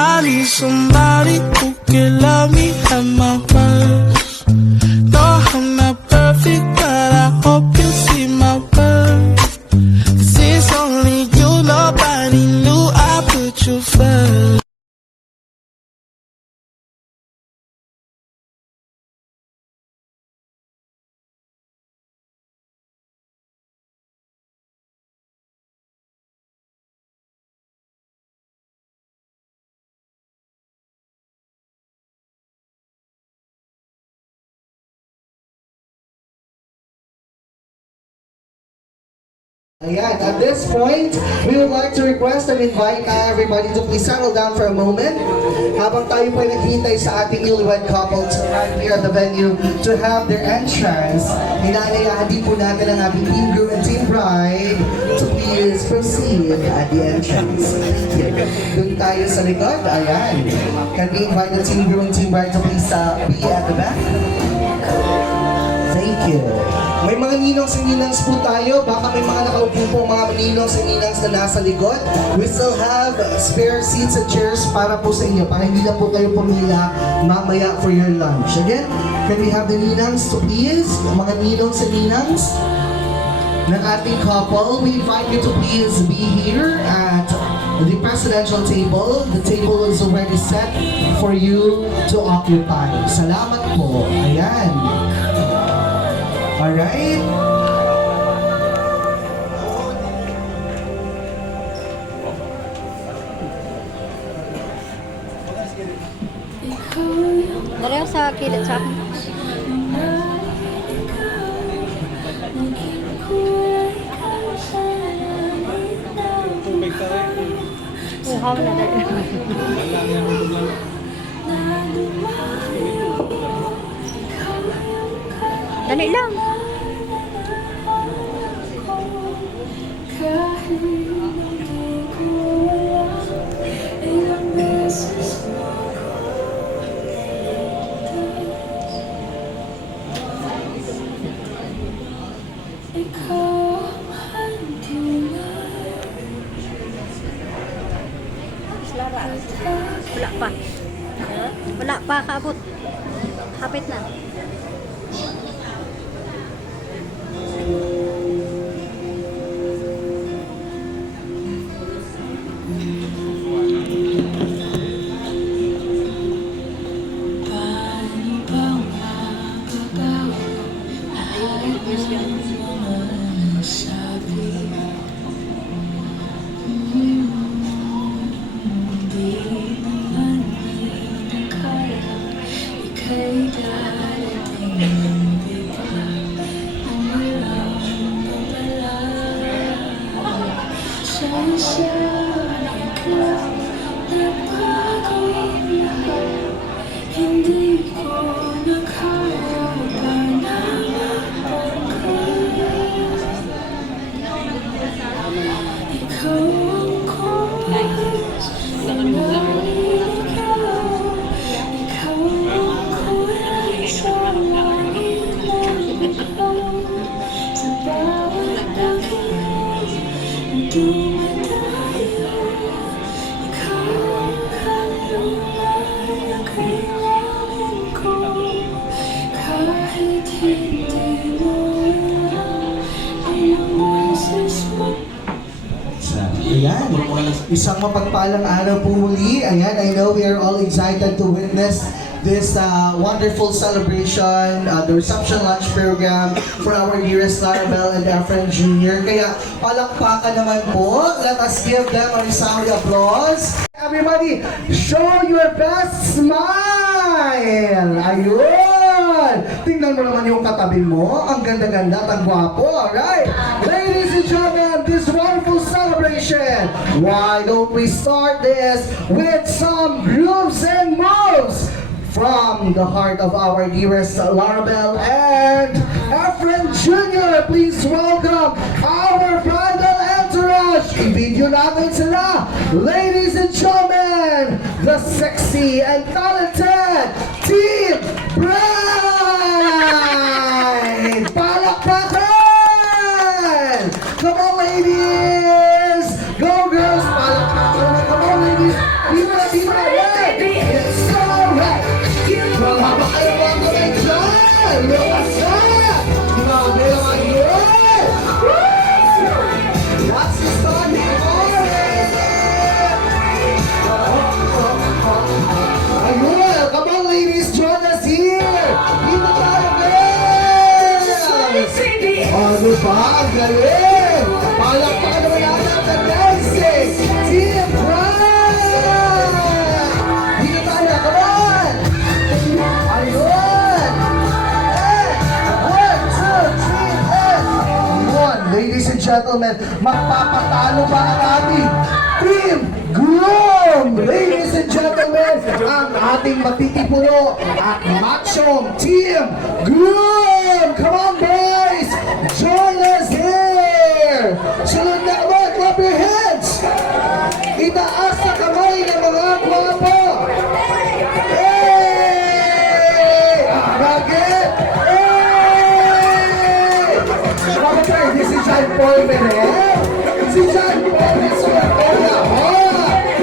I need somebody who can love me at my worst. No, I'm not perfect, but I hope you see my worth. 'Cause it's only you, nobody knew I put you first. Ayan, at this point, we would like to request and invite everybody to please settle down for a moment. Habang tayo po ay naghihintay sa ating newlywed couple to arrive here at the venue to have their entrance, hinanayahan din po natin ang ating team groom and team bride to please proceed at the entrance. Thank you. Doon tayo sa likod, ayan. Can we invite the team groom and team bride to please be at the back? Thank you. May mga ninongs and ninangs po tayo. Baka may mga nakaupo po mga ninongs and ninangs na nasa likod. We still have spare seats and chairs para po sa inyo. Para hindi na po kayo pumila mamaya for your lunch. Again, can we have the ninangs to please? Mga ninongs and ninangs ng ating couple, we invite you to please be here at the presidential table. The table is already set for you to occupy. Salamat po. Ayan. Alright? Dalawa sa kilid sa akin. Uhaw na dahil. Dali lang. Wala pa. Wala pa, kaabot. Hapit na. Ayan, isang mapagpalang araw po muli. Ayan, I know we are all excited to witness this wonderful celebration, the reception lunch program for our dearest Larabel and Efren Jr. Kaya palakpakan naman po. Let us give them a resounding applause. Everybody, show your best smile! Ayun! Tingnan mo naman yung katabi mo. Ang ganda-ganda at ang gwapo. Alright? Ladies and gentlemen, this wonderful celebration, why don't we start this with some grooves and moves from the heart of our dearest Larabel and Efren Jr. Please welcome our bridal entourage. I-video natin sila. Ladies and gentlemen, the sexy and talented Team Bride! Palakpakan! Come on, ladies! Go, girls! Palakpakan! Come on, ladies! Viva, viva! Diba? Ang galing! Palakpakan naman natin ang dancing! Team Pride! Dito tayo, come on! Ayun! One, two, three, one. Ladies and gentlemen, magpapatalo ba ang ating Team Groom? Ladies and gentlemen, ang ating matitipuno at machong Team Groom! Come on, boys! Join us here! Sunod na naman, clap your hands! Itaas na kamay ng mga gwapo! Hey! Bakit? Hey! Bakit? This is John Paul Menez. Si John Paul Menez.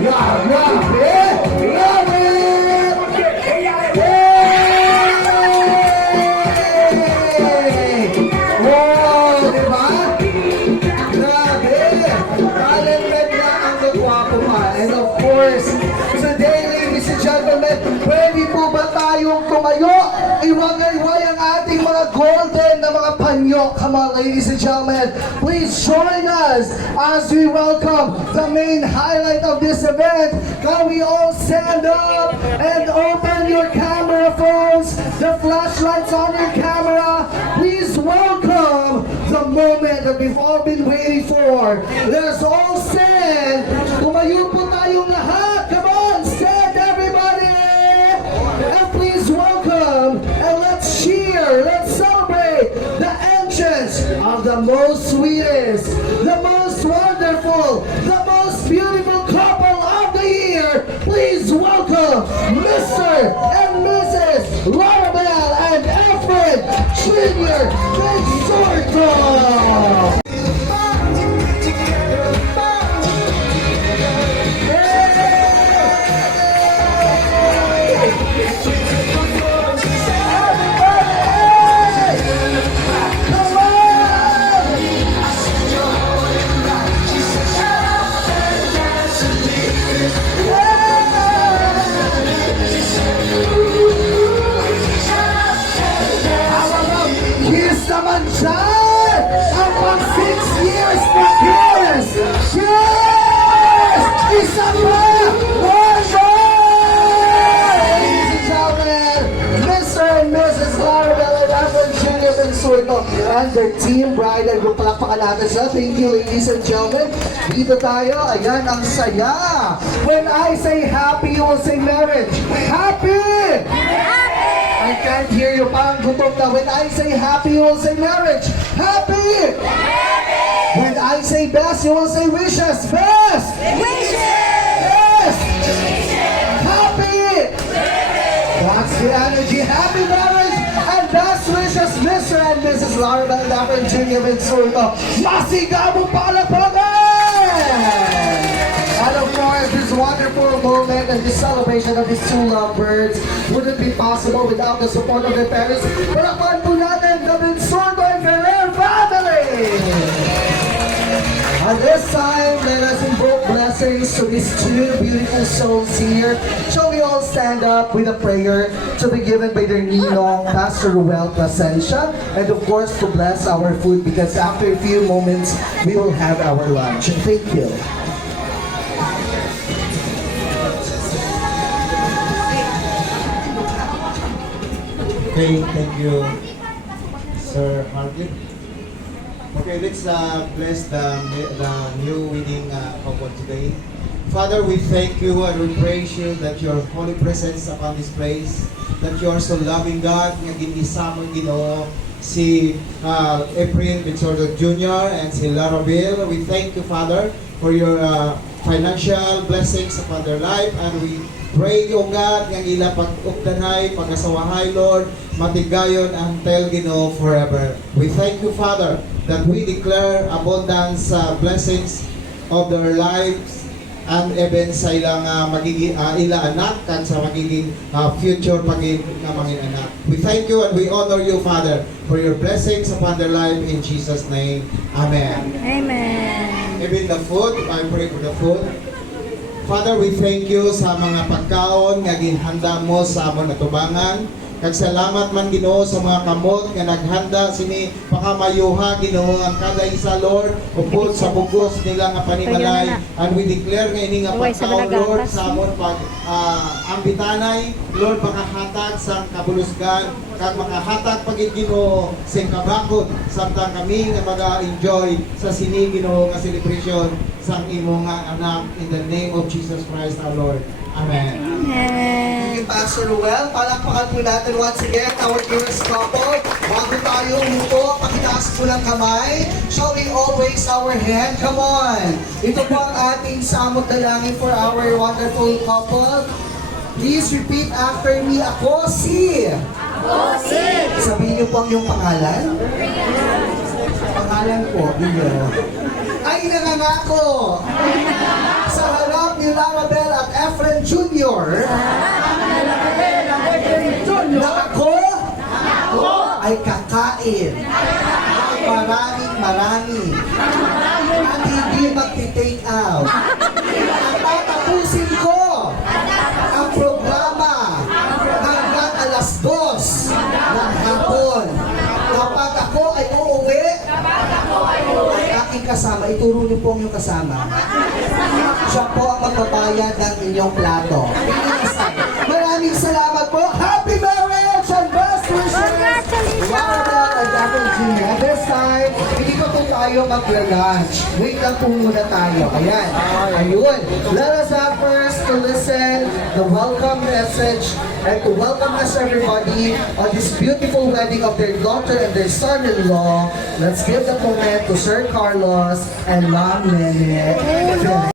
Grabe! Grabe! Wow! Diba? Grabe! Talented na ang nagwapo pa. And of course, today, ladies and gentlemen, pwede po ba tayong tumayo? Iwagay-way ang ating mga golden na mga panyo. Come on, ladies and gentlemen. Please join us as we welcome the main highlight of this event. Can we all stand up and open your camera phones, the flashlights on your camera? Please welcome the moment that we've all been waiting for. Let's all stand. Tumayo po tayong lahat. Come on, stand everybody. And please welcome and let's cheer, let's celebrate the entrance of the most sweetest, the most wonderful, the most beautiful couple of the year. Please welcome Mr. and Mrs. Larabel and Alfred Jr. Bensorto. Kiss naman dyan! Ang pang 6 years na kiss! Yes! Isa pa! One more! Ladies and gentlemen, Mr. and Mrs. Larabel and Alfred Jr. Bensorto and their team bride and group, palakpakan natin sila. Thank you, ladies and gentlemen. Dito tayo, ayan, ang saya. When I say happy, you will say marriage. Happy! I can't hear you, parang gutom na. When I say happy, you will say marriage. Happy! When I say best, you will say wishes. Best! Best! Happy! That's the energy. Happy marriage and best wishes, Mr. and Mrs. Larabel and Alfred Jr. Bensorto. Masigabong palakpakan! And of course, this wonderful moment and this celebration of these two lovebirds wouldn't be possible without the support of their parents. Palakpakan po natin the Bensorto and Ferrer family! At this time, let us invoke blessings to these two beautiful souls here. Shall we all stand up with a prayer to be given by their ninong, Pastor Ruel Plasencia, and of course to bless our food because after a few moments, we will have our lunch. Thank you. Okay, thank you, Sir Marvin. Okay, let's bless the new wedding couple today. Father, we thank you and we praise you that your holy presence upon this place, that you are so loving God, nga ginisama Ginoo si April Bensorto Jr. and si Larabel. We thank you, Father, for your financial blessings upon their life, and we pray, O God, nga ila pag-updanay, pag-asawahay, Lord, matigayon until Ginoo forever. We thank you, Father, that we declare abundance blessings of their lives and even sa ilang magiging ila anak kan sa magiging future pagiging mga anak. We thank you and we honor you, Father, for your blessings upon their life in Jesus' name. Amen. Amen. Even the food, I pray for the food. Father, we thank you sa mga pagkaon nga ginhanda mo sa among natubangan. Kag salamat man Ginoo sa mga kamot nga naghanda sini pakamayuha Ginoo ang kada isa Lord upod sa bugos nila nga panimalay. And we declare nga ini nga Uy, sa pagkaon Malagapas. Lord sa amon pag ambitanay Lord makahatag sa kabulusgan kag makahatag pagid Ginoo sing kabakod samtang kami nga maga-enjoy sa sini Ginoo nga celebration sang imo nga anak in the name of Jesus Christ our Lord. Amen. Thank you, Pastor Ruel. Palakpakan po natin once again our dearest couple. Bago tayo umupo, pakitaas po ng kamay. Shall we all raise our hand? Come on! Ito po ang ating samot dalangin for our wonderful couple. Please repeat after me. Ako si... Sabihin niyo po ang iyong pangalan. Pangalan po, ninyo. Ay nangangako sa harap ni Larabel at Efren Jr. na ako ay kakain ng marami at hindi magti-take out. At tatapusin ko ang programa hanggang alas 2 ng hapon. Kapag ako ay uuwi, ay aking kasama, ituro niyo po ang iyong kasama. Siya po ang magbabayad ng inyong plato. Maraming salamat po. Happy marriage and best wishes! Larabel and Efren Jr. At this time, hindi ko po tayo mag-lunch. Wait lang po muna tayo. Ayan. Ayun. Let us have first to listen the welcome message and to welcome us everybody on this beautiful wedding of their daughter and their son-in-law. Let's give the moment to Sir Carlos and Ma'am Nene.